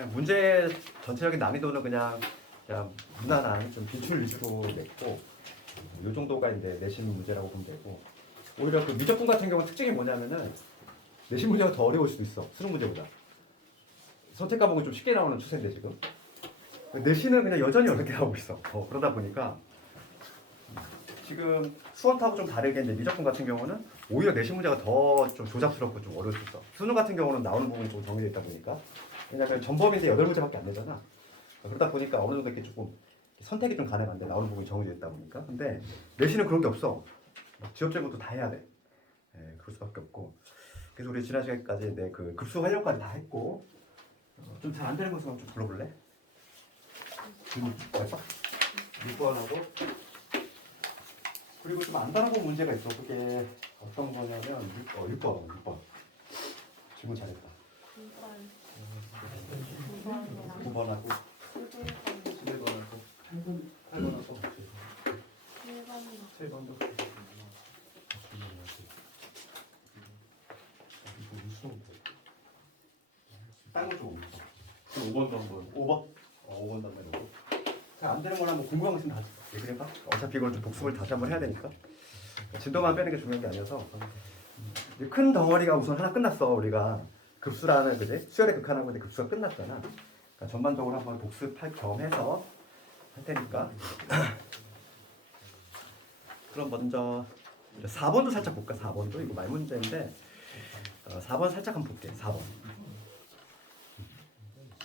그냥 문제 전체적인 난이도는 그냥 무난한 좀 기출 위주로 냈고 이 정도가 이제 내신 문제라고 보면 되고 오히려 그 미적분 같은 경우는 특징이 뭐냐면은 내신 문제가 더 어려울 수도 있어 수능 문제보다 선택 과목은 좀 쉽게 나오는 추세인데 지금 내신은 그냥 여전히 어렵게 나오고 있어. 그러다 보니까 지금 수원하고 좀 다르게 이제 미적분 같은 경우는 오히려 내신 문제가 더 좀 조잡스럽고 좀 어려울 수 있어. 수능 같은 경우는 나오는 부분이 좀 정해져 있다 보니까 왜냐면 전범인데 8문제밖에 안 되잖아. 그러다 보니까 어느 정도 이렇게 조금 선택이 좀 가능한데 나오는 부분이 정해져 있다 보니까 근데 내신은 그런 게 없어. 지역 제고도 다 해야 돼. 그럴 수밖에 없고 그래서 우리 지난 시간까지 내 그 급수 활용까지 다 했고 좀 잘 안 되는 것은 좀 불러볼래? 6번하고 그리고 좀 안 다른 문제가 있어. 그게 어떤 거냐면 6번 질문 잘했다. 9번하고 11번하고 8번하고 7번도 딴거 좀 5번도 한번 5번도 한번 해보고 안 되는 거나 뭐 궁금한 거 있으면 다 얘기해봐. 어차피 이걸 좀 복습을 다시 한번 해야 되니까 진도만 빼는 게 중요한 게 아니어서 큰 덩어리가 우선 하나 끝났어. 우리가 급수라는 그지 수열의 극한하고 이제 급수가 끝났잖아. 그러니까 전반적으로 한번 복습할 겸해서 할 테니까 그럼 먼저 4번도 살짝 볼까? 4번도 이거 말 문제인데 4번 살짝 한번 볼게.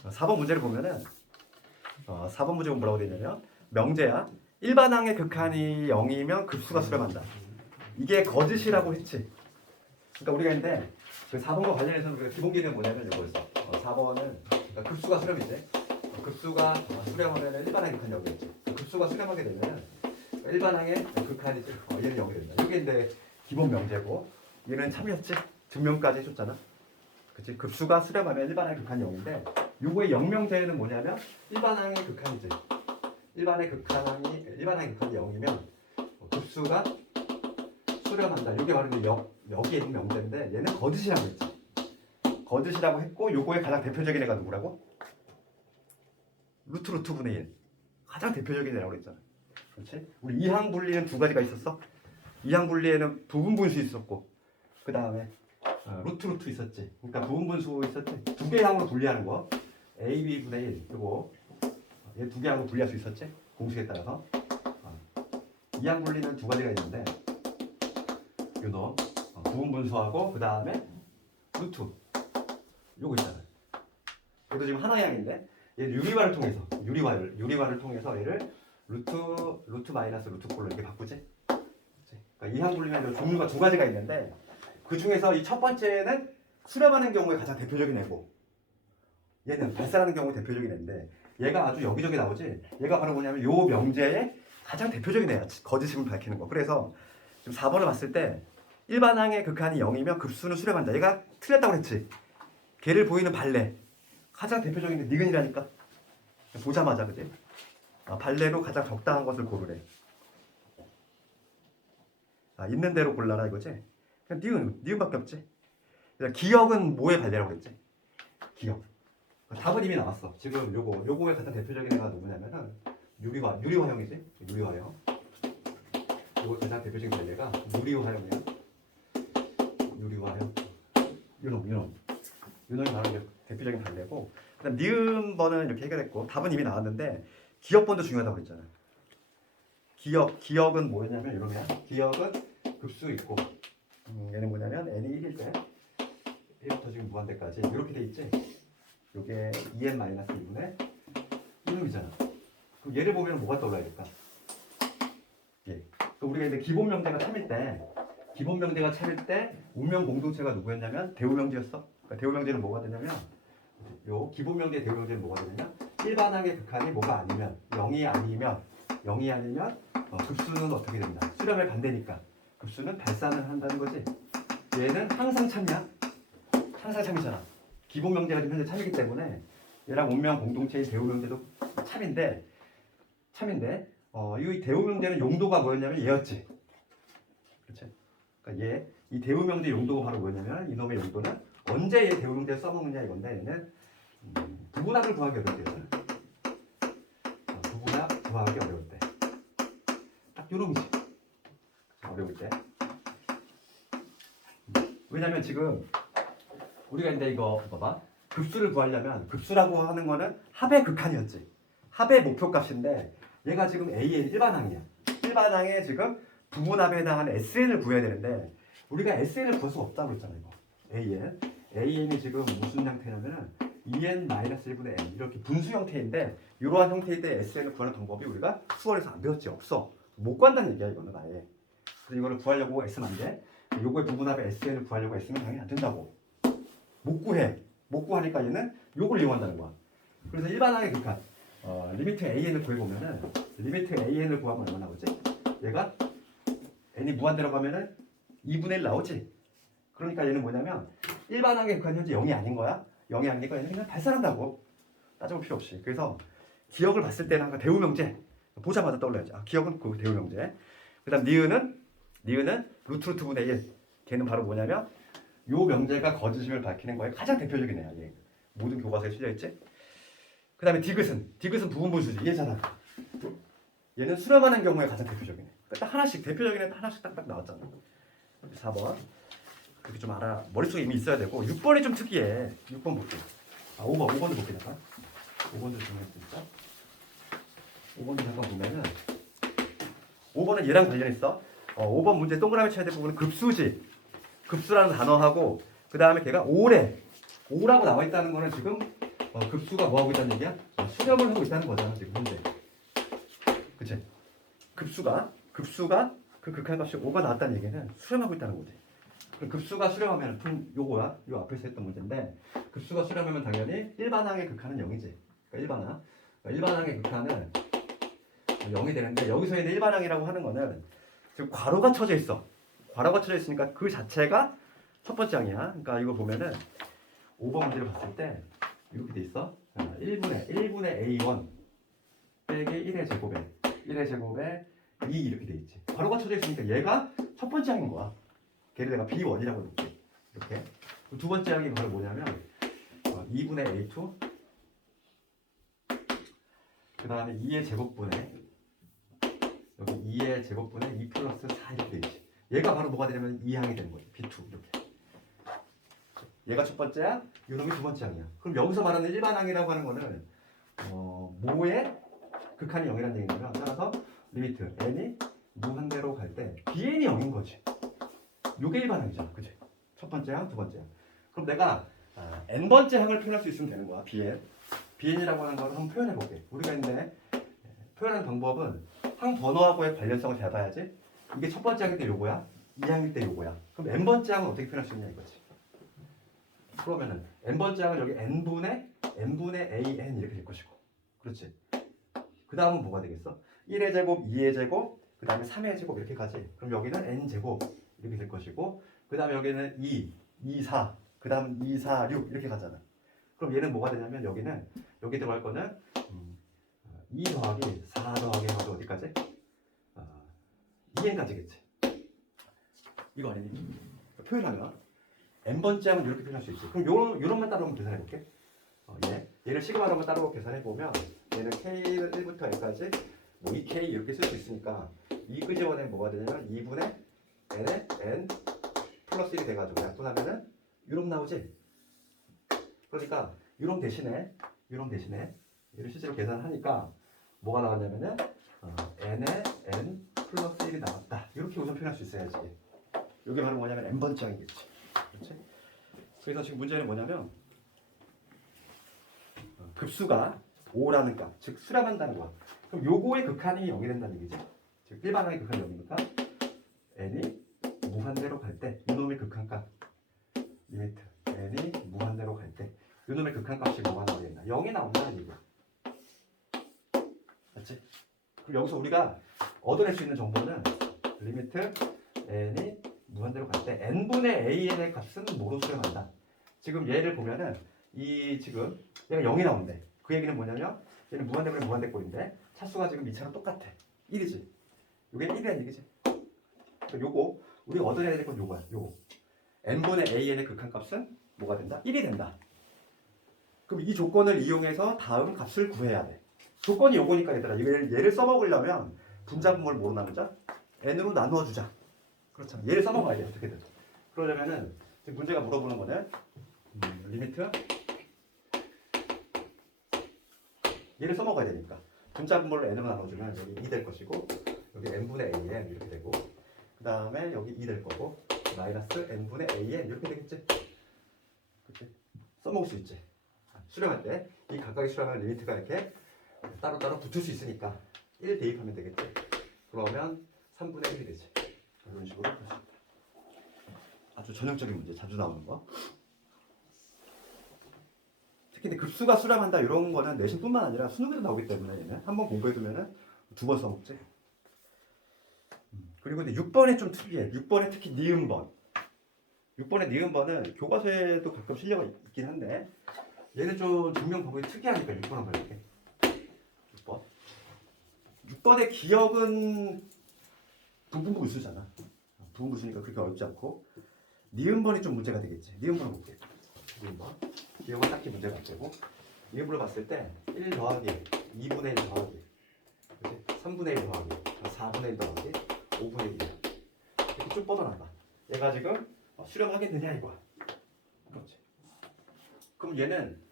4번 문제를 보면은 4번 문제는 뭐라고 되어 있냐면 명제야. 일반항의 극한이 0이면 급수가 수렴한다. 이게 거짓이라고 했지. 그러니까 우리가 있는데 그 4번과 관련해서는 그 기본 개념이 뭐냐면 이거였어. 4번은 그러니까 급수가 수렴이지. 급수가 수렴하면 일반항의 극한이 0이겠지. 급수가 수렴하게 되면 일반항의 극한이지. 얘는 0이 된다. 이게 이제 기본 명제고 얘는 참이었지. 증명까지 해줬잖아. 그치? 급수가 수렴하면 일반항의 극한이 0인데 요거의 0명제는 뭐냐면 일반항의 극한이지. 일반항의 극한이 0이면 급수가 수렴한다. 이게 바로 이제 여기에 있는 명제인데 얘는 거짓이라고 했지. 거짓이라고 했고 요거의 가장 대표적인 애가 누구라고? 루트분의 1. 가장 대표적인 애라고 그랬잖아. 그렇지? 우리 이항 분리는 두 가지가 있었어. 이항 분리에는 부분분수 있었고 그 다음에 루트 있었지. 그러니까 부분분수 있었지. 두 개의 항으로 분리하는 거. AB분의 1 이거 얘 두 개 항으로 분리할 수 있었지. 공식에 따라서 이항 분리는 두 가지가 있는데 요놈 부분분수하고 그 다음에 루트 요거 있잖아. 얘도 지금 하나의 항인데 얘 유리화를 통해서 얘를 루트 마이너스 루트꼴로 이렇게 바꾸지. 그러니까 이항 분리면 종류가 두 가지가 있는데 그 중에서 이 첫 번째는 수렴하는 경우에 가장 대표적인 애고 얘는 발산하는 경우에 대표적인 애인데 얘가 아주 여기저기 나오지. 얘가 바로 뭐냐면 요 명제의 가장 대표적인 애야. 거짓임을 밝히는 거. 그래서 지금 4번을 봤을 때 일반항의 극한이 0이면 급수는 수렴한다. 얘가 틀렸다고 그랬지. 걔를 보이는 발레 가장 대표적인 게 니근이라니까. 보자마자 그지? 발레로 가장 적당한 것을 고르래. 있는 대로 골라라 이거지. 그냥 니은밖에 없지. 기억은 뭐의 발레라고 그랬지? 기억. 답은 이미 나왔어. 지금 요거의 가장 대표적인 애가 누구냐면은 유리화형이지. 유리화형. 요거 가장 대표적인 발레가 유리화형이야. 유리화형. 유놈이 바로 대표적인 발레고. 그다음 니은번은 이렇게 해결했고 답은 이미 나왔는데 기억번도 중요하다고 그랬잖아. 기억은 뭐였냐면 이런 애야. 기억은 급수 있고 얘는 뭐냐면 n이 1일 때 1부터 지금 무한대까지 이렇게 돼 있지. 요게 2n-2분의 1놈이잖아. 그럼 얘를 보면 뭐가 떠올라야 될까? 우리가 이제 기본 명제가 참일 때 운명 공동체가 누구였냐면 대우명제였어. 그러니까 대우명제는 뭐가 되냐면 요 기본 명제 대우명제는 뭐가 되냐면 일반항의 극한이 뭐가 아니면 0이 아니면 급수는 어떻게 된다. 수렴의 반대니까 급수는 발산을 한다는 거지. 얘는 항상 참이야. 항상 참이잖아. 기본 명제가 지금 현재 참이기 때문에 얘랑 운명 공동체의 대우명제도 참인데 이 대우명제는 용도가 뭐였냐면 얘였지. 그렇지? 그러니까 이 대우명제 용도가 바로 뭐였냐면 이놈의 용도는 언제 얘 대우명제를 써먹느냐 이건데 얘는 부분합을 구하기 어려울 때잖아. 부분합 구하기 어려울 때. 딱 요놈이지. 어려울 때. 왜냐면 지금 우리가 이제 이거 봐봐. 급수를 구하려면 급수라고 하는 거는 합의 극한이었지. 합의 목표값인데 얘가 지금 AN 일반항이야. 일반항에 지금 부분합에 해당하는 SN을 구해야 되는데 우리가 SN을 구할 수 없다고 했잖아 이거. AN. AN이 지금 무슨 형태냐면은 EN-1분의 N 이렇게 분수 형태인데 이러한 형태일 때 SN을 구하는 방법이 우리가 수월에서 안 배웠지. 없어. 못 구한다는 얘기야 이거는 아예. 그래서 이거를 구하려고 S는 안 돼. 요거의 부분합의 SN을 구하려고 S는 당연히 안 된다고. 못 구해. 못 구하니까 얘는 요걸 이용한다는 거야. 그래서 일반항의 극한 리미트 AN을 구해보면은 리미트 AN을 구하면 얼마 나오지? 얘가 n이 무한대로 가면은 2분의 1 나오지. 그러니까 얘는 뭐냐면 일반항의 극한 현재 0이 아닌 거야. 0이 아니니까 얘는 그냥 발산한다고. 따져볼 필요 없이. 그래서 기억을 봤을 때는 항상 대우명제 보자마자 떠올려야지. 기억은 그 대우명제. 그 다음 니은은 루트 분의 1. 걔는 바로 뭐냐면 요 명제가 거짓임을 밝히는 거에 가장 대표적인 애야. 얘. 모든 교과서에 실려있지. 그 다음에 디귿은 부분분수지. 얘잖아. 얘는 수렴하는 경우에 가장 대표적인 애. 딱 하나씩 대표적인 애 하나씩 딱딱 나왔잖아. 4번 이렇게 좀 알아. 머릿속에 이미 있어야 되고 6번이 좀 특이해. 6번 볼게. 5번도 볼게 잠깐. 5번도 정리했으니까 5번도 잠깐 보면은 5번은 얘랑 관련있어. 5번 문제 동그라미 쳐야 될 부분은 급수지. 급수라는 단어하고 그 다음에 걔가 오라고 나와 있다는 거는 지금 급수가 뭐 하고 있다는 얘기야? 수렴을 하고 있다는 거잖아 지금 현재. 그치? 급수가 그 극한값이 5가 나왔다는 얘기는 수렴하고 있다는 거지. 그럼 급수가 수렴하면 요거야. 요 앞에서 했던 문제인데 급수가 수렴하면 당연히 일반항의 극한은 0이지. 그러니까 일반항의 극한은 0이 되는데 여기서 있는 일반항이라고 하는 거는 지금 괄호가 쳐져 있어. 괄호가 쳐져 있으니까 그 자체가 첫 번째 항이야. 그러니까 이거 보면은 5번 문제를 봤을 때 이렇게 돼 있어. 1분의 A1 빼기 1의 제곱에 2 이렇게 돼 있지. 괄호가 쳐져 있으니까 얘가 첫 번째 항인 거야. 걔를 내가 B1이라고 놓을게. 이렇게. 두 번째 항이 바로 뭐냐면 2분의 A2 그 다음에 2의 제곱분의 여기 2의 제곱분의 2 플러스 4 이렇게 돼 있지. 얘가 바로 뭐가 되냐면 2항이 되는 거지. B2 이렇게. 얘가 첫 번째야, 이놈이 두 번째 항이야. 그럼 여기서 말하는 일반항이라고 하는 거는 뭐의 극한이 0이라는 얘기냐면 따라서 리미트 n이 무한대로 갈 때 bn이 0인 거지. 요게 일반항이잖아. 그치? 첫 번째 항, 두 번째 항. 그럼 내가 n번째 항을 표현할 수 있으면 되는 거야. bn이라고 하는 걸 한번 표현해 볼게. 우리가 있는데 표현하는 방법은 항 번호하고의 관련성을 잘 봐야지. 이게 첫 번째 항일 때 요거야. 2항일 때 요거야. 그럼 n번째 항은 어떻게 표현할 수 있냐 이거지. 그러면은 n번째 항은 여기 n분의 an 이렇게 될 것이고. 그렇지. 그 다음은 뭐가 되겠어? 1의 제곱, 2의 제곱, 그 다음에 3의 제곱 이렇게 가지. 그럼 여기는 n제곱 이렇게 될 것이고 그 다음에 여기는 2, 4, 그 다음 2, 4, 6 이렇게 가잖아. 그럼 얘는 뭐가 되냐면 여기는 여기 들어갈 거는 2 더하기 4 더하기 해가지고 어디까지? 2n까지겠지. 이거 아니니? 표현하면 n번째 하면 이렇게 표현할 수 있지. 그럼 요런만 따라오면 계산해볼게. 얘를 시그마로만 따로 계산해보면 얘는 k는 1부터 n까지 뭐 2k 이렇게 쓸 수 있으니까 이 끄집어내면 뭐가 되냐면 2분의 n에 n 플러스 1이 돼가지고 약분하면은 요런 나오지. 그러니까 요런 대신에 얘를 실제로 계산하니까 뭐가 나왔냐면은 n에 n 플러스 1이 나왔다. 이렇게 우선 표현할 수 있어야지. 이게 바로 뭐냐면 n번째 항이겠지. 그렇지? 그래서 지금 문제는 뭐냐면 급수가 5라는 값, 즉 수렴한다는 거야. 그럼 요거의 극한이 0이 된다는 얘기지. 즉 일반항의 극한이 0이니까 n이 무한대로 갈 때 이놈의 극한값 리미트 n이 무한대로 갈 때 이놈의 극한값이 뭐가 나오겠나? 0이 나온다는 얘기야. 맞지? 그럼 여기서 우리가 얻어낼 수 있는 정보는 리미트 n이 무한대로 갈 때 n분의 an의 값은 뭐로 수렴한다. 지금 얘를 보면은 이 지금 얘가 0이 나온대. 그 얘기는 뭐냐면 얘는 무한대꼴이 무한대꼴인데 차수가 지금 2차랑 똑같아. 1이지. 이게 1이라는 얘기지. 그러니까 요거 우리가 얻어내야 될 건 요거야. 요거 n분의 an의 극한값은 뭐가 된다? 1이 된다. 그럼 이 조건을 이용해서 다음 값을 구해야 돼. 조건이 요거니까 얘들아. 얘를 써먹으려면 분자분모를 뭐로 나누자? n으로 나누어 주자. 그렇잖아. 얘를 써먹어야 돼. 어떻게든. 그러려면은 지금 문제가 물어보는 거는 리미트 얘를 써먹어야 되니까 분자분모를 n으로 나눠주면 여기 2 될 것이고 여기 n분의 an 이렇게 되고 그 다음에 여기 2 될 거고 마이너스 n분의 an 이렇게 되겠지? 그치? 써먹을 수 있지. 수렴할 때 이 각각의 수렴하는 리미트가 이렇게 따로따로 붙을 수 있으니까 1 대입하면 되겠지. 그러면 3분의 1이 되지. 이런 식으로 풀 수 있다. 아주 전형적인 문제 자주 나오는 거. 특히 근데 급수가 수렴한다 이런 거는 내신뿐만 아니라 수능에도 나오기 때문에 얘는 한번 공부해두면은 2번 써먹지. 그리고 근데 6번에 좀 특이해. 6번에 특히 니은번. 6번의 니은번은 교과서에도 가끔 실려가 있긴 한데 얘는 좀 증명 방법이 특이하니까 6번 한번 볼게. 6번. 6번의 기억은 부분부수잖아. 부분부수니까 그렇게 어렵지 않고 니은번이 좀 문제가 되겠지. 니은번을 볼게. 니은번. 기억은 딱히 문제가 안 되고 니은번을 봤을 때 1 더하기 2분의 1 더하기 그치? 3분의 1 더하기 4분의 1 더하기 5분의 1 이렇게 쭉 뻗어나가. 얘가 지금 수렴하겠느냐 이거야. 그렇지. 그럼 얘는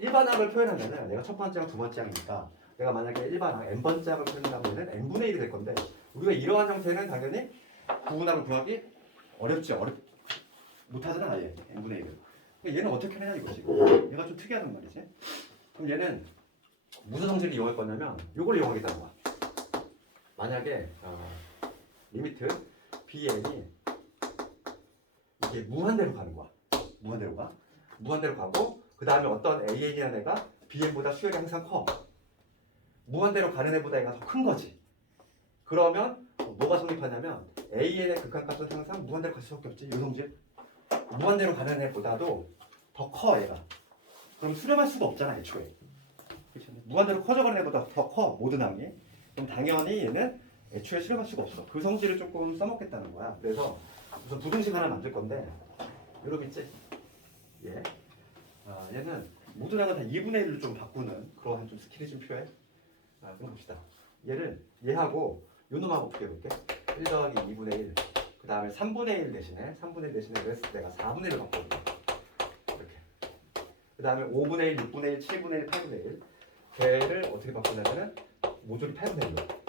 일반항을 표현하면은 내가 첫 번째 항, 두 번째 항이니까 내가 만약에 일반항 n번째 항을 표현한다면 n분의 1이 될 건데 우리가 이러한 형태는 당연히 부분항을 구하기 못하잖아 아예 n분의 1을. 얘는 어떻게 하냐 이거지. 얘가 좀 특이하단 말이지. 그럼 얘는 무슨 성질을 이용할 거냐면 이걸 이용하겠다는 거야. 만약에 리미트 bn이 이게 무한대로 가는 거야. 무한대로 가고 그 다음에 어떤 AN이라는 애가 BN보다 수열이 항상 커. 무한대로 가는 애보다 애가 더 큰 거지. 그러면 뭐가 성립하냐면 AN의 극한값은 항상 무한대로 갈 수밖에 없지. 이 성질. 무한대로 가는 애보다도 더 커 얘가. 그럼 수렴할 수가 없잖아 애초에. 무한대로 커져가는 애보다 더 커 모든 항이. 그럼 당연히 얘는 애초에 수렴할 수가 없어. 그 성질을 조금 써먹겠다는 거야. 그래서 우선 부등식 하나 만들 건데 이러고 있지? 예. 얘는 모든 항을 다 2분의 1로 좀 바꾸는 그러한 좀 스킬이 좀 필요해. 그럼 봅시다. 얘하고 요 놈하고 어떻게 해볼게? 1 더하기 2분의 1. 그 다음에 3분의 1 대신에 내가 4분의 1로 바꿔볼게. 이렇게. 그 다음에 5분의 1, 6분의 1, 7분의 1, 8분의 1. 걔를 어떻게 바꾸냐면은 모조리 8분의 1로.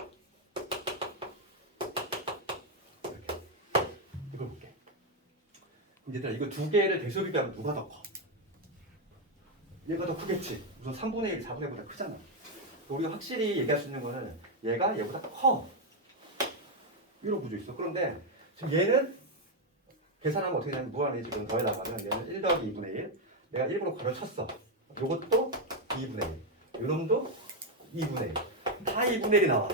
이렇게. 이걸 볼게. 그럼 얘들아 이거 두 개를 대수 비교하면 누가 더 커? 얘가 더 크겠지. 우선 3분의 1, 4분의 1보다 크잖아. 우리가 확실히 얘기할 수 있는 거는 얘가 얘보다 더 커. 이런 구조 있어. 그런데 지금 얘는 계산하면 어떻게 되냐면 무한에 지금 더해 나가면 얘는 1 더하기 2분의 1. 내가 일부러 가로쳤어. 요것도 2분의 1. 요놈도 2분의 1. 다 2분의 1이 나와.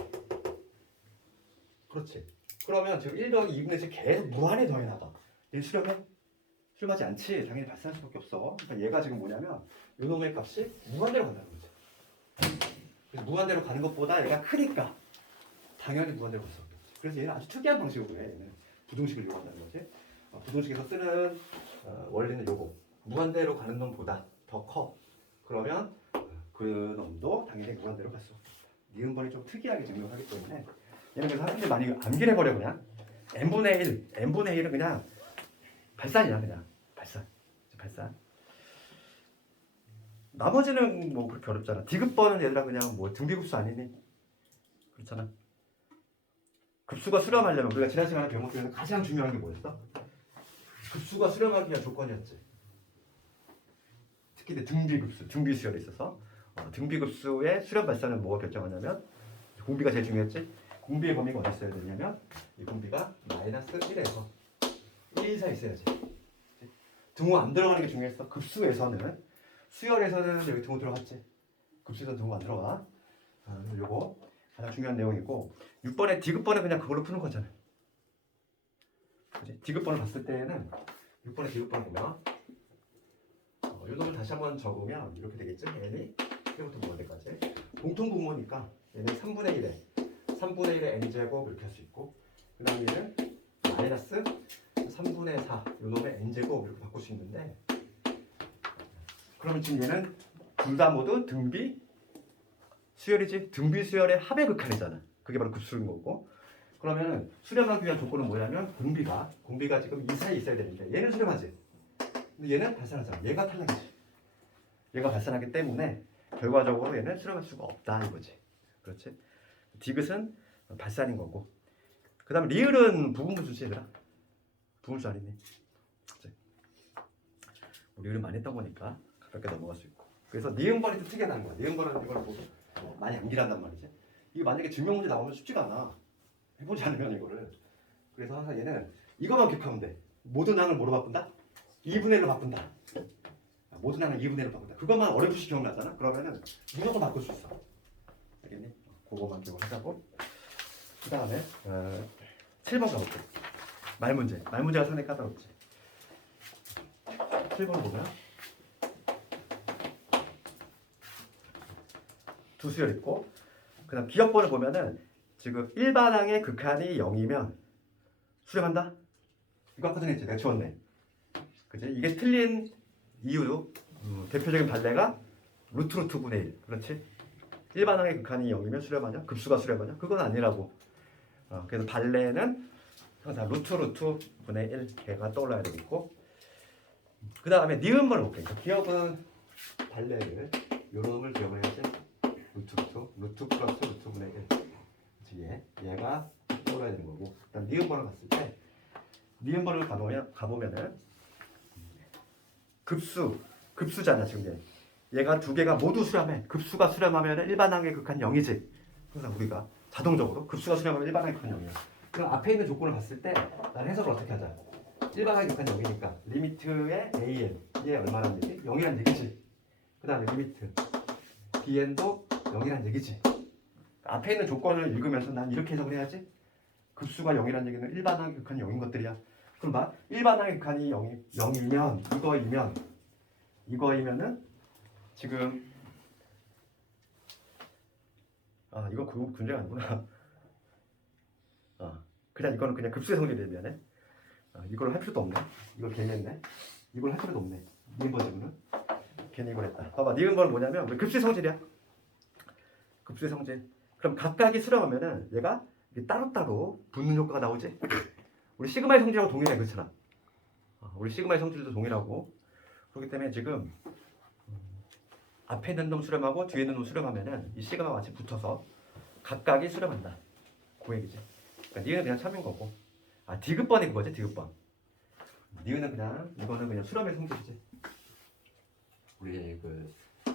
그렇지. 그러면 지금 1 더하기 2분의 1이 계속 무한에 더해 나가. 얘 수렴해? 수렴하지 않지. 당연히 발생할 수밖에 없어. 그러니까 얘가 지금 뭐냐면 요놈의 값이 무한대로 간다는 거지. 무한대로 가는 것보다 얘가 크니까 당연히 무한대로 갈 수 없겠지. 그래서 얘는 아주 특이한 방식으로 해. 얘는 부등식을 이용한다는 거지. 부등식에서 쓰는 원리는 요거. 무한대로 가는 놈보다 더 커. 그러면 그 놈도 당연히 무한대로 갈 수 없겠다. 니은번이 좀 특이하게 증명하기 때문에 얘는 그래서 학생들이 많이 암기해버려 그냥. n분의 1은 그냥 발산이야 그냥. 발산. 나머지는 뭐 그렇게 어렵잖아. 디귿번은 얘들아 그냥 뭐 등비급수 아니니? 그렇잖아. 급수가 수렴하려면 우리가 지난 시간에 배운 것 중에서 가장 중요한 게 뭐였어? 급수가 수렴하기 위한 조건이었지. 특히 등비급수, 등비수열에 있어서 등비급수의 수렴 발산은 뭐가 결정하냐면 공비가 제일 중요했지. 공비의 범위가 어디 있어야 되냐면 이 공비가 마이너스 1에서 1 이상 있어야지. 등호 안 들어가는 게 중요했어. 급수에서는. 수열에서는 여기 등호 들어갔지. 급수에서는 등호 안 들어가. 요거 가장 중요한 내용이고 6번에 디귿번은 그냥 그걸로 푸는 거잖아. 그치? 디귿번을 봤을 때는 6번의 디귿번을 보면 요 놈을 다시 한번 적으면 이렇게 되겠죠. n이 1부터 무한대까지 공통분모니까 얘는 3분의 1의 n제곱 이렇게 할 수 있고 그 다음 얘는 마이너스 3분의 4 요 놈의 n제곱 이렇게 바꿀 수 있는데 그러면 지금 얘는 둘 다 모두 등비 수열이지. 등비 수열의 합의 극한이잖아. 그게 바로 급수인 거고. 그러면은 수렴하기 위한 조건은 뭐냐면 공비가 지금 이 사이에 있어야 되는데 얘는 수렴하지. 근데 얘는 발산하잖아. 얘가 탈락이지. 얘가 발산하기 때문에 결과적으로 얘는 수렴할 수가 없다 이거지. 그렇지? 디귿은 발산인 거고. 그 다음에 리을은 부분분수지 얘들아. 부분수 아니니. 리을은 많이 했던 거니까 가볍게 넘어갈 수 있고. 그래서 니은번이 좀 특이하다는 거야. 니은번은 이걸 보고 많이 암기한단 말이지. 이게 만약에 증명문제 나오면 쉽지가 않아. 해보지 않으면 이거를. 그래서 항상 얘는 이것만 기억하면 돼. 모든 항을 뭐로 바꾼다? 2분의 1로 바꾼다. 모든 항을 2분의 1로 바꾼다. 그것만 어렴풋이 기억나잖아. 그러면은 무조건 바꿀 수 있어. 알겠니? 그거만 기억하자고. 그 다음에 7번 가볼게. 말문제. 말문제가 상당히 까다롭지. 7번 보면 두 수열 있고, 그 다음 기억번을 보면은 지금 일반항의 극한이 0이면 수렴한다? 이거 아까 전에 했지. 내가 지웠네. 그치? 이게 틀린 이유도 대표적인 발레가 루트분의 1. 그렇지? 일반항의 극한이 0이면 수렴하냐? 급수가 수렴하냐? 그건 아니라고. 그래서 발레는 항상 루트분의 1 개가 떠올라야 되겠고, 그 다음에 니은번을 볼게. 기억은 발레를 요런 놈을 기억을 해야지. 루트 플러스 루트분의 1. 얘가 떠올라야 되는 거고. 그다음 니은번을 갔을 때 니은번을 가보면은 급수잖아 지금 얘가 두 개가 모두 수렴해. 급수가 수렴하면 일반항의 극한 0이지. 항상 우리가 자동적으로 급수가 수렴하면 일반항의 극한 0이야. 그럼 앞에 있는 조건을 봤을 때 난 해석을 어떻게 하자. 일반항의 극한 0이니까 리미트의 an 얘 얼마란 얘기? 0이란 얘기지. 그 다음에 리미트 bn도 0이란 얘기지. 앞에 있는 조건을 읽으면서 난 이렇게 해석을 해야지. 급수가 0이란 얘기는 일반항의 극한이 0인 것들이야. 그럼 봐. 일반항의 극한이 0이면 이거이면은 지금 이거 그 문제가 아니구나. 그냥 이거는 그냥 급수의 성질에 미안해. 이걸 할 필요도 없네. 이걸 괜히 했네. 이걸 할 필요도 없네. 니은번 지금은 괜히 이걸 했다. 봐봐. 니은번은 뭐냐면 급수의 성질이야. 급수의 성질. 그럼 각각이 수렴하면은 얘가 따로따로 붙는 효과가 나오지. 우리 시그마의 성질하고 동일해. 그렇잖아. 우리 시그마의 성질도 동일하고. 그렇기 때문에 지금 앞에 있는 놈 수렴하고 뒤에 있는 놈 수렴하면은 이 시그마가 같이 붙어서 각각이 수렴한다. 그 얘기지. 그러니까 니은은 그냥 참인 거고. 디귿번이 그거지. 디귿번. 니은은 그냥 이거는 그냥 수렴의 성질이지. 우리 그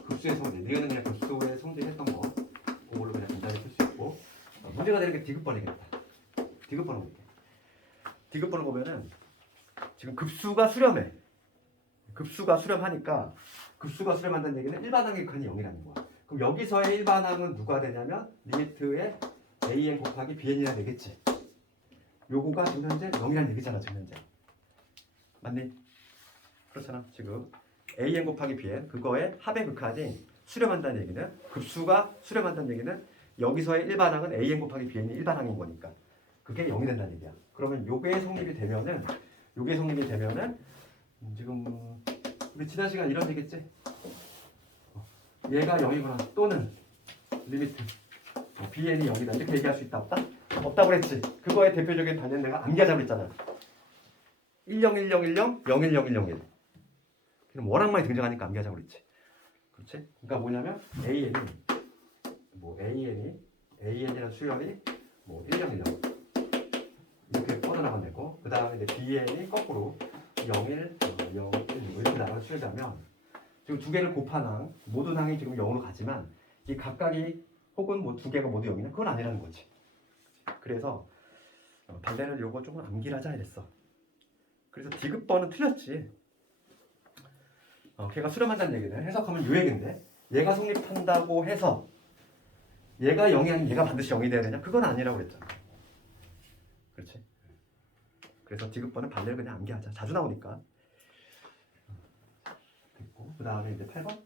급수의 성질. 니은은 그냥 급수의 성질 했던 거. 그걸로 그냥 간단히 풀 수 있고. 문제가 되는 게 디귿번이겠다. 디귿번을 볼게. 디귿번을 보면은 지금 급수가 수렴해. 급수가 수렴하니까 급수가 수렴한다는 얘기는 일반항의 극한이 0이라는 거야. 그럼 여기서의 일반항은 누가 되냐면 리미트의 an 곱하기 bn이라는 얘기겠지. 요거가 지금 현재 0이라는 얘기잖아. 지금 현재. 맞니? 그렇잖아. 지금 an 곱하기 bn 그거의 합의 극한이 수렴한다는 얘기는 급수가 수렴한다는 얘기는 여기서의 일반항은 an 곱하기 bn이 일반항인 거니까 그게 0이 된다는 얘기야. 그러면 요게 성립이 되면은 지금 우리 지난 시간 이런 얘기했지? 얘가 0이거나 또는 리미트 bn이 0이다 이렇게 얘기할 수 있다 없다? 없다고 그랬지. 그거의 대표적인 단위는 내가 암기하자고 했잖아. 101010 0101001 그럼 워낙 많이 등장하니까 암기하자고 그랬지. 그렇지? 그러니까 뭐냐면 an이라는 수열이 1010 이렇게 뻗어나가면 되고 그 다음에 이제 bn이 거꾸로 01, 0, 1 이렇게 나가는 수열이라면 지금 두 개를 곱한 항 모든 항이 지금 0으로 가지만 이 각각이 혹은 두 개가 모두 0이냐 그건 아니라는 거지. 그래서 발레는 요거 조금 암기를 하자 이랬어. 그래서 디귿번은 틀렸지. 걔가 수렴한다는 얘기는 해석하면 요 얘기인데 얘가 성립한다고 해서 얘가 0이 아니면 얘가 반드시 0이 돼야 되냐? 그건 아니라고 그랬잖아. 그렇지? 그래서 디귿번은 발레를 그냥 암기하자. 자주 나오니까. 됐고 그 다음에 이제 8번?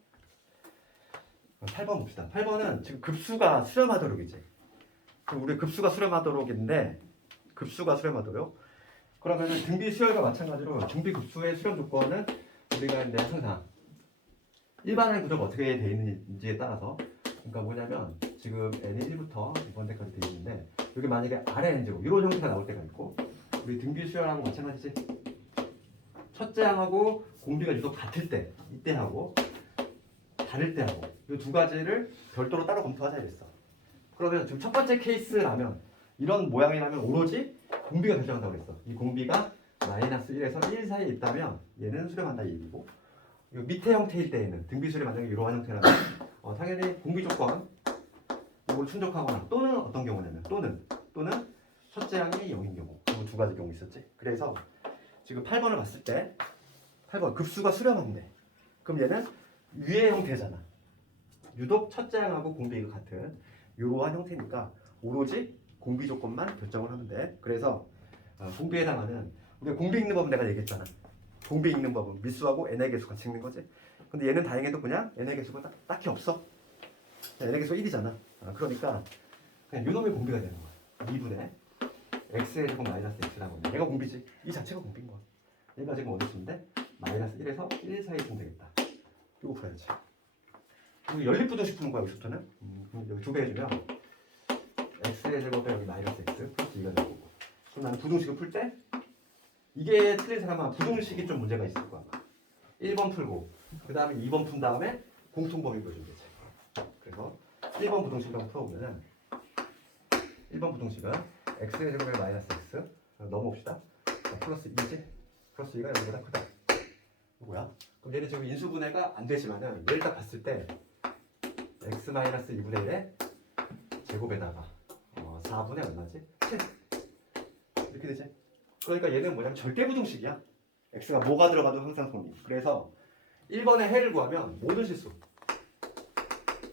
8번 봅시다. 8번은 지금 급수가 수렴하도록이지. 우리 급수가 수렴하도록인데 급수가 수렴하도록 그러면은 등비 수열과 마찬가지로 등비 급수의 수렴 조건은 우리가 이제 항상 일반항의 구조가 어떻게 되어 있는지에 따라서 그러니까 뭐냐면 지금 n이 1부터 2번 데까지 되어 있는데 여기 만약에 RN제곱 이런 형태가 나올 때가 있고 우리 등비 수열하고 마찬가지지. 첫째 항하고 공비가 유독 같을 때 이때하고 다를 때하고 이 두 가지를 별도로 따로 검토하자 이랬어. 그러면 지금 첫 번째 케이스라면 이런 모양이라면 오로지 공비가 결정한다고 그랬어. 이 공비가 마이너스 1에서 1 사이에 있다면 얘는 수렴한다 이 얘기고 이 밑에 형태일 때에는 등비수렴 만약에 이러한 형태라면 당연히 공비 조건 이걸 충족하거나 또는 어떤 경우냐면 또는 첫째 항이 0인 경우 이 두 가지 경우 있었지. 그래서 지금 8번을 봤을 때 8번 급수가 수렴한데 그럼 얘는 위의 형태잖아. 유독 첫째 항하고 공비가 같은 이러한 형태니까 오로지 공비 조건만 결정을 하면 돼. 그래서 공비에 해당하는 우리가 공비 읽는 법은 내가 얘기했잖아. 공비 읽는 법은 미수하고 n의 개수 같이 읽는 거지. 근데 얘는 다행히도 그냥 n의 개수가 딱히 없어. n의 개수가 1이잖아. 그러니까 그냥 요놈의 공비가 되는 거야. 2분의 x의 제곱 마이너스 x라고 하면 얘가 공비지. 이 자체가 공비인 거야. 얘가 지금 어디있는데 마이너스 1에서 1 사이에 있으면 되겠다. 이거 풀어야지. 연립부등식 푸는 거야 여기서부터는. 여기 두 배 해주면 x의 제곱에 여기 마이너스 x 플러스 2가 되고 그럼 나는 부등식을 풀 때 이게 틀린 사람은 부등식이 좀 문제가 있을 거야. 1번 풀고 그 다음에 2번 푼 다음에 공통범위 보여주면 되지. 그래서 1번 부등식을 한번 풀어보면은 1번 부등식은 x의 제곱에 마이너스 x 넘어옵시다. 플러스 2지? 플러스 2가 0보다 크다. 뭐야? 그럼 얘는 지금 인수분해가 안 되지만은 얘를 딱 봤을 때 x 마이너스 2분의 1의 제곱에다가 4분의 얼마지? 7 이렇게 되지? 그러니까 얘는 뭐냐면 절대부등식이야. x가 뭐가 들어가도 항상 성립. 그래서 1번의 해를 구하면 모든 실수.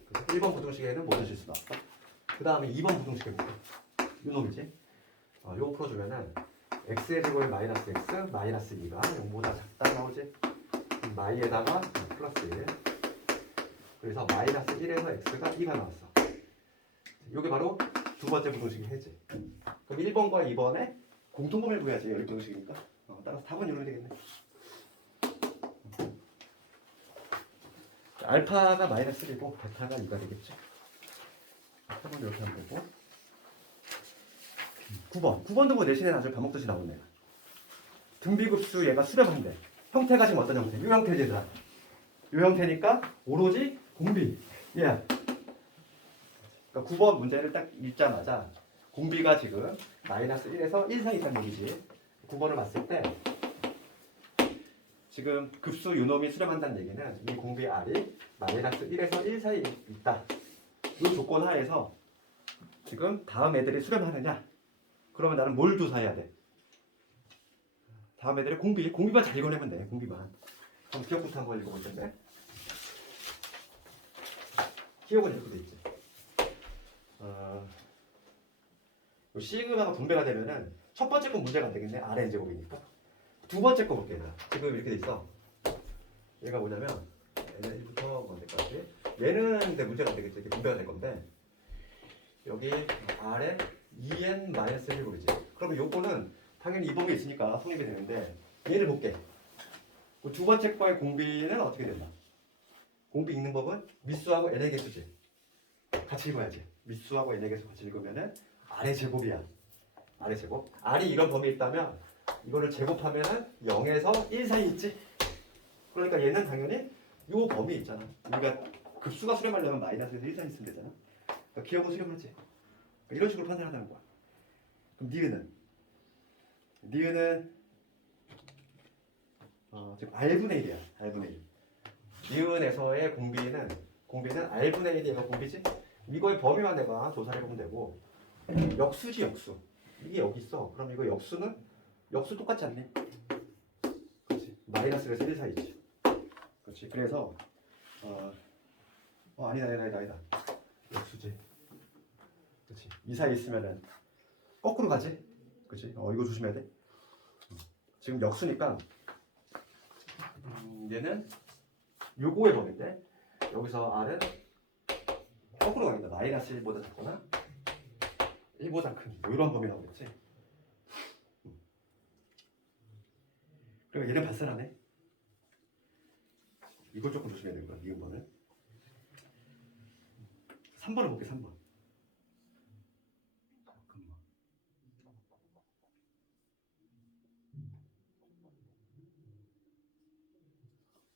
그래서 1번 부등식에는 모든 실수 나왔다. 그 다음에 2번 부등식에 볼게. 이 놈이지. 요거 풀어주면은 x의 제곱에 마이너스 x 마이너스 2가 0보다 작다 나오지. 마이에다가 플러스 1. 그래서 마이너스 1에서 x가 2가 나왔어. 이게 바로 두 번째 부등식의 해지. 그럼 1번과 2번의 공통범위를 구해야지. 연립부등식이니까. 따라서 답은 이러면 되겠네. 알파가 마이너스 1이고 베타가 2가 되겠죠. 3번 이렇게 한번 보고 9번도 뭐 내신에 나중에 밥 먹듯이 나오네. 등비급수 얘가 수렴한데 형태가 지금 어떤 형태? 이 형태지 얘들아. 이 형태니까 오로지 공비. 그러니까 9번 문제를 딱 읽자마자 공비가 지금 마이너스 1에서 1 사이 있다는 얘기지. 9번을 봤을 때 지금 급수 요놈이 수렴한다는 얘기는 이 공비 R이 마이너스 1에서 1 사이에 있다. 이 조건 하에서 지금 다음 애들이 수렴하느냐? 그러면 나는 뭘 조사해야 돼? 다음 애들의 공비만 잘 읽어내면 돼. 공비만. 그럼 기억부터 한번 읽어볼 텐데. 기억은 이렇게 돼 있지. 시그마가 분배가 되면은 첫 번째 건 문제가 안 되겠네. Rn 제곱이니까. 두 번째 거 볼게요. 지금 이렇게 돼 있어. 얘가 뭐냐면 얘는 1부터 어디까지. 얘는 근데 문제가 안 되겠지. 이렇게 분배가 될 건데 여기 R에 2n-1제곱이지. 그러면 요거는 당연히 이 범위에 있으니까 성립이 되는데 얘를 볼게. 두 번째 거의 공비는 어떻게 된다? 공비 읽는 법은 미수하고 n의 개수지. 같이 읽어야지. 미수하고 n의 개수 같이 읽으면은 R의 제곱이야. R의 제곱. R이 이런 범위에 있다면 이거를 제곱하면은 0에서 1 사이 있지. 그러니까 얘는 당연히 요 범위 있잖아. 우리가 급수가 수렴하려면 마이너스에서 1 사이 있으면 되잖아. 그러니까 기억은 수렴하지. 그러니까 이런 식으로 판단한다는 거야. 그럼 니은은 지금 R분의 1이야. R분의 1. 니은에서의 공비는 R분의 1이 얘가 공비지? 이거의 범위만 내가 조사를 해보면 되고 역수지 역수. 이게 여기 있어. 그럼 이거 역수 똑같지 않니? 그렇지. 마이너스에서 1 사이지. 그렇지. 그래서 아니다. 역수지. 그렇지. 이 사이 있으면은 거꾸로 가지. 그렇지. 이거 조심해야 돼. 지금 역수니까 얘는 요거의 범위인데 여기서 R은 거꾸로 가겠다. 마이너스 1보다 작거나 1보다 큰 이런 범위 나오겠지. 그리고 얘는 발산하네. 이걸 조금 조심해야 될 거야. 이은 번을. 3번을 볼게. 3번. 잠깐만.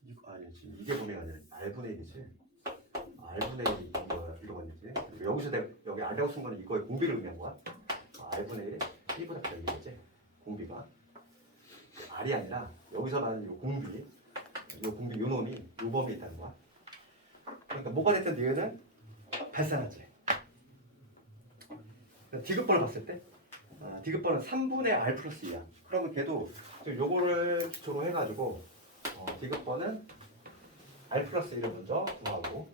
이거 아니지. 이게 분해가 아니라 R분의 1이지. R분의 1이 이거 아니지. 여기서 내가 여기 R이라고 쓴 거는 이거의 공비를 의미한 거야. R분의 1이 1보다 크다 이거지. 공비가. R이 아니라 여기서 말하는 이 공비. 이 공비 요 놈이 요 범위에 있다는 거야. 그러니까 뭐가 됐든 니은은 발산하지. 디귿번을 봤을 때 디귿번은 3분의 R 플러스 2야. 그러면 걔도 요거를 기초로 해가지고 디귿번은 R 플러스 1을 먼저 구하고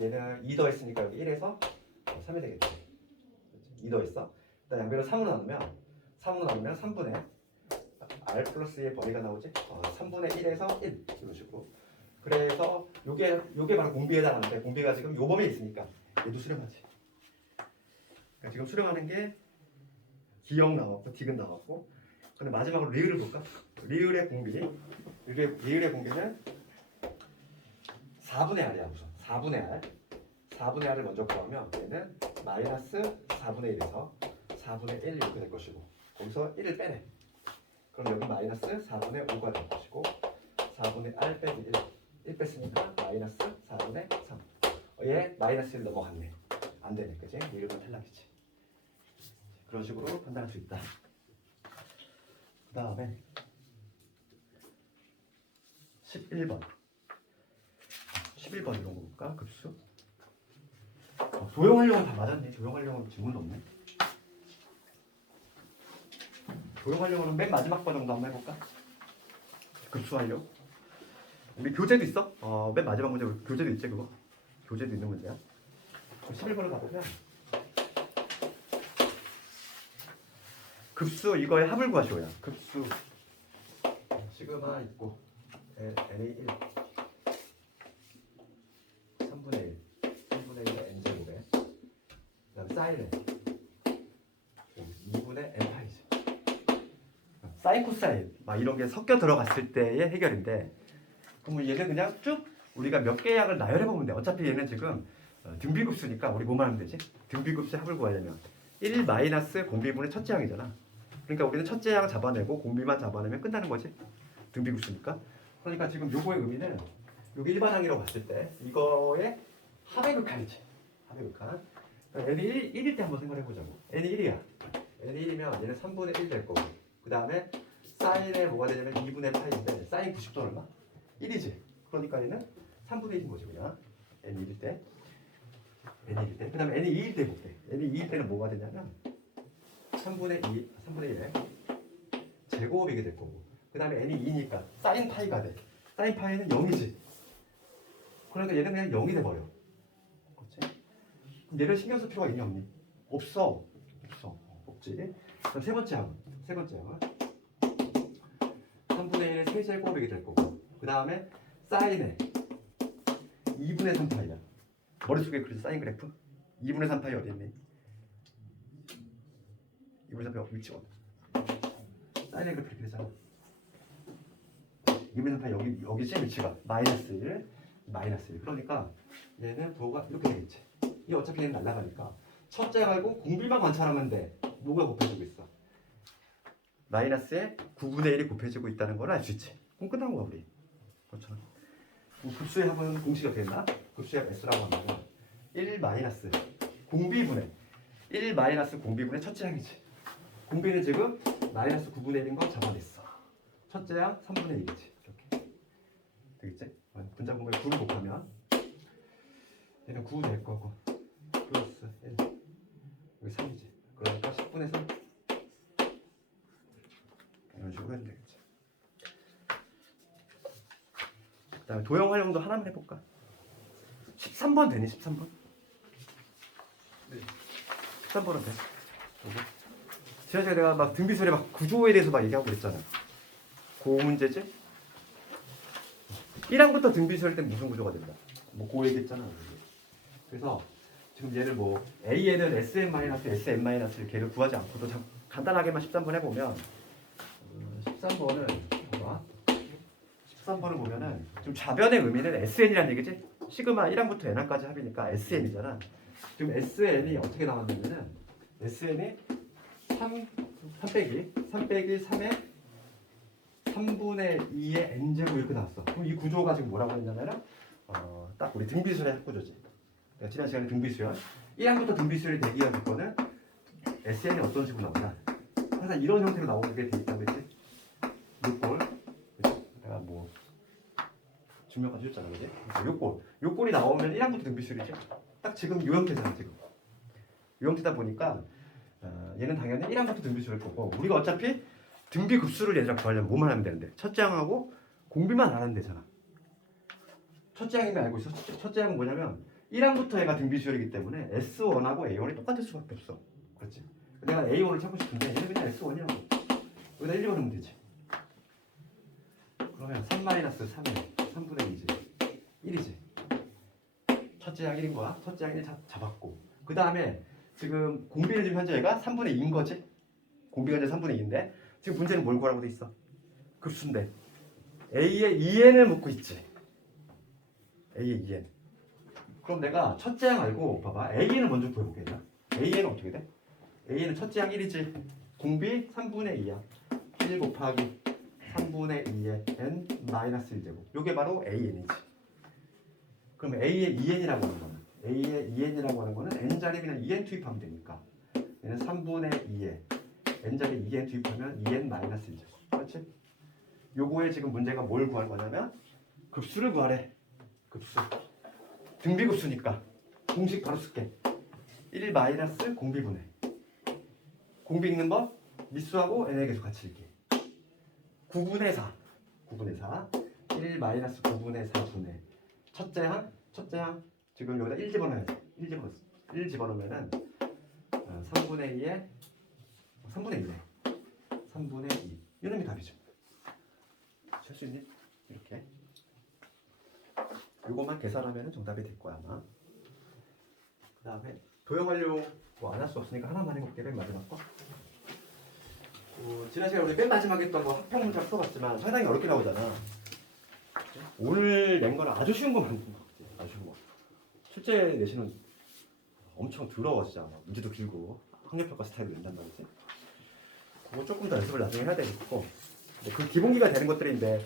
얘는 2 더했으니까 여기 1에서 3이 되겠지. 2 더했어. 일단 양변을 3으로 나누면 3분의 R 플러스 2의 범위가 나오지. 3분의 1에서 1 이런 식으로. 그래서 요게 바로 공비에 해당하는데 공비가 지금 요 범위에 있으니까 얘도 수렴하지. 그러니까 지금 수렴하는 게 기역 나왔고 디귿 나왔고. 근데 마지막으로 리을을 볼까? 리을의 공비는 4분의 R이야 우선. 4분의 R을 먼저 구하면 얘는 마이너스 4분의 1에서 4분의 1 이렇게 될 것이고 거기서 1을 빼내. 그럼 여기 마이너스 4분의 5가 될 것이고 4분의 R 빼기 1 뺐으니까 마이너스 4분의 3. 얘 마이너스 1 넘어갔네. 안 되네, 그지? 리을은 탈락이지. 그런 식으로 판단할 수 있다. 그 다음에 11번 이런 거 볼까? 급수. 도형활용은 다 맞았네. 도형활용은 질문도 없네. 도형활용은 맨 마지막 번 정도 한번 해볼까? 급수활용. 우리 교재도 있어. 맨 마지막 문제 교재도 있지 그거. 교재도 있는 문제야. 11번을 가보면 급수 이거의 합을 구하시오야. 급수 시그마 있고 n의 1 3분의 1 3분의 1의 n제곱에 그 다음 사인에 2분의 n파이지. 사인 코사인 막 이런 게 섞여 들어갔을 때의 해결인데 그러면 얘는 그냥 쭉 우리가 몇 개의 약을 나열해 보면 돼. 어차피 얘는 지금 등비급수니까 우리 뭐만 하면 되지? 등비급수의 합을 구하려면 1 마이너스 공비분의 첫째 항이잖아. 그러니까 우리는 첫째 항 잡아내고 공비만 잡아내면 끝나는 거지. 등비급수니까. 그러니까 지금 요거의 의미는 요게 일반항이라고 봤을 때 이거의 합의 극한이지. 합의 극한. n이 1일 때 한번 생각해 보자고. n이 1이야. n이 1이면 얘는 3분의 1 될 거고. 그 다음에 사인에 뭐가 되냐면 2분의 파이인데 사인 90도 얼마? 1이지. 그러니까 얘는 3분의 1인 거지 그냥. n이 1일 때. 그 다음에 n이 2일 때 볼게. n이 2일 때는 뭐가 되냐면 3분의 1에 제곱이게 될 거고. 그 다음에 n이 2니까 사인 파이가 돼. 사인 파이는 0이지. 그러니까 얘는 그냥 0이 돼버려. 그렇지? 그럼 얘를 신경 쓸 필요가 있니 없니? 없어. 없지. 그럼 세 번째 항은 3분의 1의 세제곱이게 될 거고. 그 다음에 사인에 2분의 3파이야. 머릿속에 그래서 사인 그래프? 2분의 3파이 어디 있니? 2분의 3파이 위치 어디? 사인의 그래프 이렇게 되잖아. 2분의 3파이 여기지 위치가 마이너스 1 그러니까 얘는 도가 이렇게 되겠지. 이 어차피 얘는 날아가니까 첫째 말고 공비만 관찰하면 돼. 뭐가 곱해지고 있어? 마이너스에 9분의 1이 곱해지고 있다는 걸 알 수 있지. 그럼 끝난 거야 우리. 그렇죠. 급수의 합은 공식이 어떻게 됐나? 급수의 합 S라고 하면 1 마이너스 공비분의 1 마이너스 공비분의 첫째 항이지. 공비는 지금 마이너스 9분의 1인 거 잡아냈어. 첫째 항 3분의 1이지. 이렇게 되겠지? 분자 공부에 9를 곱하면 얘는 9 될 거고 플러스 1 여기 3이지. 그러니까 10분의 3 이런 식으로 하면 되겠지. 그 다음에 도형 활용도 하나만 해볼까? 13번 되니? 13번? 네. 13번은 돼. 지난주에 내가 막 등비설의 막 구조에 대해서 막 얘기하고 그랬잖아. 그 문제지? 1항부터 등비설일 때 무슨 구조가 된다. 뭐 그 얘기했잖아. 그래서 지금 얘를 뭐 AN은 SM-SM- 걔를 구하지 않고도 간단하게만 13번 해보면 13번은 봐봐. 13번을 보면은 좀 좌변의 의미는 SN이란 얘기지. 시그마 1항부터 n항까지 합이니까 SN이잖아. 지금 SN이 어떻게 나왔냐면은 SN이 3 빼기 3의 3분의 2의 n제곱 이렇게 나왔어. 그럼 이 구조가 지금 뭐라고 했냐면은 딱 우리 등비수열의 합구조지. 내가 지난 시간에 등비수열 1항부터 등비수열이 대기할 거는 SN이 어떤 식으로 나오냐. 항상 이런 형태로 나오는 게 돼 있다 그랬지. 요꼴 내가 뭐 증명까지 줬잖아, 그지? 요꼴이 나오면 1항부터 등비수열이지. 딱 지금 요 형태잖아, 지금. 요 형태다 보니까 얘는 당연히 1항부터 등비수열일 거고, 우리가 어차피 등비 급수를 얘들아 구하려면 뭐만 하면 되는데, 첫째 항하고 공비만 안 하면 되잖아. 첫째 항이면 알고 있어. 첫째 항은 뭐냐면 1항부터 얘가 등비수열이기 때문에 S1하고 A1이 똑같을 수밖에 없어. 그렇지? 내가 A1을 찾고 싶은데 얘는 그냥 S1이라고. 여기다 1, 2번 하면 되지. 그러면 3-3에 3분의 2지. 1이지. 첫째 항 1인 거야. 첫째 항 1 잡았고. 그 다음에 지금 공비는 지금 현재 얘가 3분의 2인 거지. 공비가 이제 3분의 2인데 지금 문제는 뭘 구하라고 돼 있어? 급수인데 A의 2n을 묻고 있지. A의 2n. 그럼 내가 첫째 항 알고 봐봐. A는 먼저 구해볼게. A는 어떻게 돼? A는 첫째 항 1이지. 공비 3분의 2야. 1 곱하기 3분의 2의 n 마이너스 1제곱. 요게 바로 AN이지. 그럼 A의 2n이라고 하는 거는 A의 2n이라고 하는 거는 n자리 그냥 2n 투입하면 되니까 얘는 3분의 2에 n자리 2n 투입하면 2n 마이너스 1제곱. 그렇지? 요거에 지금 문제가 뭘 구할 거냐면 급수를 구하래. 급수. 등비급수니까 공식 바로 쓸게. 1 마이너스 공비분해. 공비 읽는 법 미수하고 n의 계수 같이 읽기. 9분의 4 1 마이너스 9분의 4분의 첫째 항 지금 여기다 1 집어넣어야지. 1 집어넣으면은 3분의 2에 3분의 2 이놈이 답이죠. 칠 수 있니? 이렇게 요것만 계산하면 정답이 될 거야 아마. 그 다음에 도형 완료 뭐 안 할 수 없으니까 하나만 해볼게. 맨 마지막 거. 지난 시간에 우리 맨 마지막에 했던 거 합평 문제 풀어봤지만 상당히 어렵게 나오잖아. 오늘 낸 거는 아주 쉬운 거 만든 거 같지. 아주 쉬운 거. 실제 내신은 엄청 더러워 진짜. 문제도 길고 학력평가 스타일로 낸단 말이지. 그거 조금 더 연습을 나중에 해야 되겠고, 그 기본기가 되는 것들인데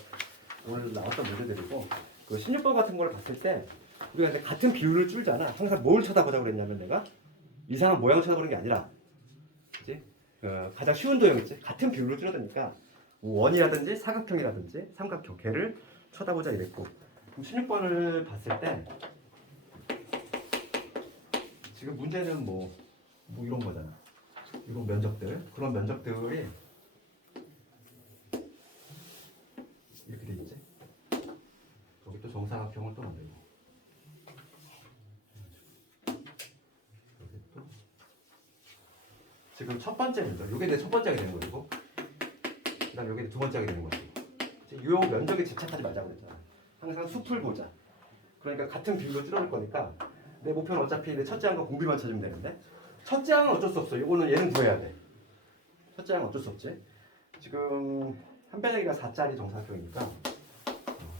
오늘 나왔던 문제들이고, 그 16번 같은 걸 봤을 때 우리가 이제 같은 비율을 줄잖아. 항상 뭘 쳐다보자고 그랬냐면 내가 이상한 모양 쳐다보는 게 아니라, 그치? 가장 쉬운 도형 있지? 같은 비율로 줄어드니까 원이라든지 사각형이라든지 삼각형 걔를 쳐다보자 이랬고, 그럼 16번을 봤을 때 지금 문제는 뭐 이런 거잖아. 이런 면적들, 그런 면적들이 이렇게 돼 있지. 여기 또 정사각형을 또 만들고, 여기 또 지금 첫 번째 면적, 이게 내 첫 번째 하게 되는 거고, 그다음 여기 두 번째 하게 되는 거고. 요 면적에 집착하지 말자고 그랬잖아. 항상 숲을 보자. 그러니까 같은 비율로 줄어들 거니까 내 목표는 어차피 내 첫째 항과 공비만 찾으면 되는데, 첫째 항은 어쩔 수 없어. 이거는 얘는 구해야 돼. 첫째 항은 어쩔 수 없지. 지금 한 배너기가 4짜리 정사각형이니까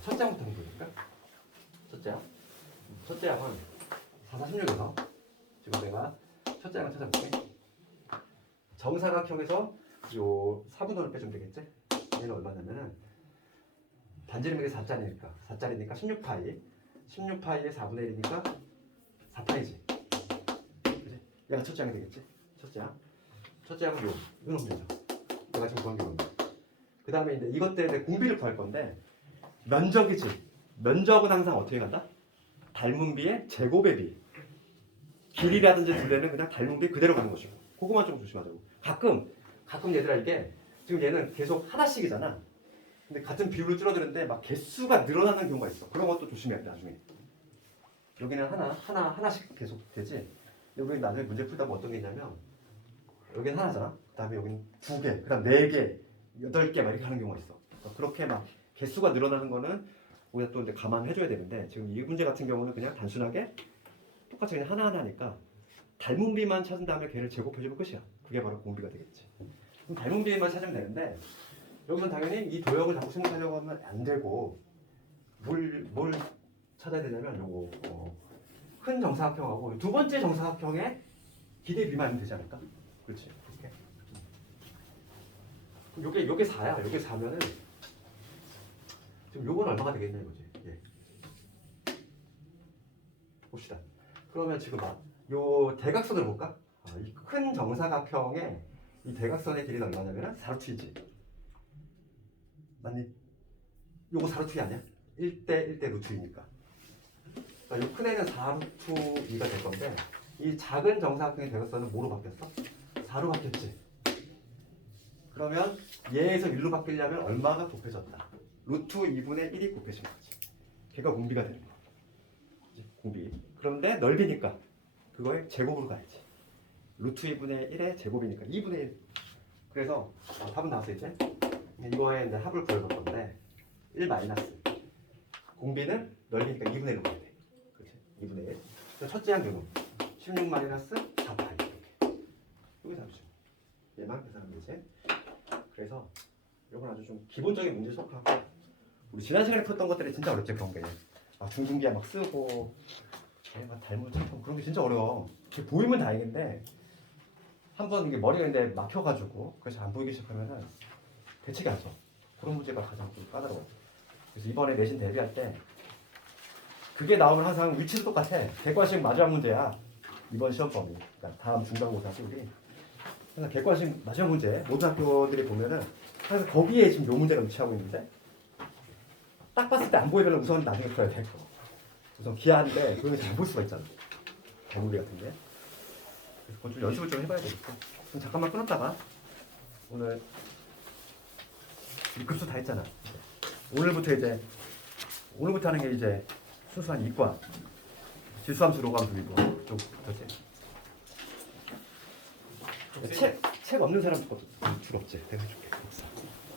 첫째 항부터 한번 보니까 첫째 항은 4, 4, 16에서 지금 내가 첫째 항을 찾아볼게. 정사각형에서 요 4분원을 빼주면 되겠지? 얘는 얼마냐면은 반지름이 4짜리니까 16파이 16파이에 4분의 1이니까 4파이지. 그치? 얘가 첫째 항이 되겠지? 첫째 항은 요 놈이죠. 내가 지금 구한 게 뭔데? 그 다음에 이제 이것 때문에 공비를 구할 건데, 면적이지. 면적은 항상 어떻게 간다? 닮은 비의 제곱의 비. 길이라든지 둘레는 그냥 닮은 비 그대로 가는 것이고, 그거만 좀 조심하자고. 가끔 얘들아 이게 지금 얘는 계속 하나씩이잖아. 근데 같은 비율로 줄어드는데 막 개수가 늘어나는 경우가 있어. 그런 것도 조심해야 돼 나중에. 여기는 하나씩 계속 되지. 근데 우리 나중에 문제 풀다 보면 어떤 게 있냐면, 여기는 하나잖아. 그 다음에 여기는 2개, 그 다음 4개, 8개 막 이렇게 하는 경우가 있어. 그렇게 막 개수가 늘어나는 거는 우리가 또 이제 감안해줘야 되는데, 지금 이 문제 같은 경우는 그냥 단순하게 똑같이 그냥 하나하나니까 닮은 비만 찾은 다음에 걔를 제곱해주면 끝이야. 그게 바로 공비가 되겠지. 그럼 닮은 비만 찾으면 되는데, 여기서 당연히 이 도형을 자꾸 생각하려고 하면 안 되고, 뭘 찾아야 되냐면 요거 큰 정사각형하고 두 번째 정사각형의 기대 비만이 되지 않을까? 그렇지. 이렇게. 요게 4야. 요게 4면은 지금 요건 얼마가 되겠냐 이거지. 예. 봅시다. 그러면 지금 요 대각선을 볼까? 이 큰 정사각형의 이 대각선의 길이는 얼마냐면 4루트이지. 맞니? 요거 4루트이 아니야? 1대 1대 루트이니까. 요 큰 애는 4루트 2가 될 건데 이 작은 정사각형의 대각선은 뭐로 바뀌었어? 4로 바뀌었지. 그러면 얘에서 1로 바뀌려면 얼마가 곱해졌다? 루트 2분의 1이 곱해진 거지. 걔가 공비가 되는 거야. 공비. 그런데 넓이니까 그거의 제곱으로 가야지. 루트 2분의 1의 제곱이니까 2분의 1. 그래서 답은 나왔어 이제. 이거에 이제 합을 구해볼 건데 1 마이너스. 공비는 넓이니까 2분의 1로 가야 돼. 그렇지? 2분의 1. 첫째 항 16 마이너스 4파이 이렇게. 이게 답이죠. 얘만 계산하면 되지. 그래서 이건 아주 좀 기본적인 문제 속하고 우리 지난 시간에 풀었던 것들이 진짜 어렵지 그런 게. 중분기야 막 쓰고 막 닮은 참 그런 게 진짜 어려워. 보이면 다행인데 한번 이게 머리가 이제 막혀가지고 그래서 안 보이기 시작하면은 대책이 안 써. 그런 문제가 가장 좀 까다로워. 그래서 이번에 내신 대비할 때 그게 나오면 항상 위치도 똑같아. 객관식 마지막 문제야. 이번 시험 범위. 그러니까 다음 중간고사 우리 항상 객관식 마지막 문제 모든 학교들이 보면은 항상 거기에 지금 요 문제가 위치하고 있는데 딱 봤을 때 안 보이면 우선 나중에 풀어야 될 거. 우선 기하인데 그런 게 잘 안 볼 수가 있잖아. 대문제 같은 게. 그래서 그건 좀 연습을 좀 해봐야 되겠고. 그럼 잠깐만 끊었다가 오늘 급수 다 했잖아. 오늘부터 하는 게 이제 순수한 이과 질수함수 로감수이고 좀 그렇지. 책 없는 사람 주로 없지. 내가 해줄게.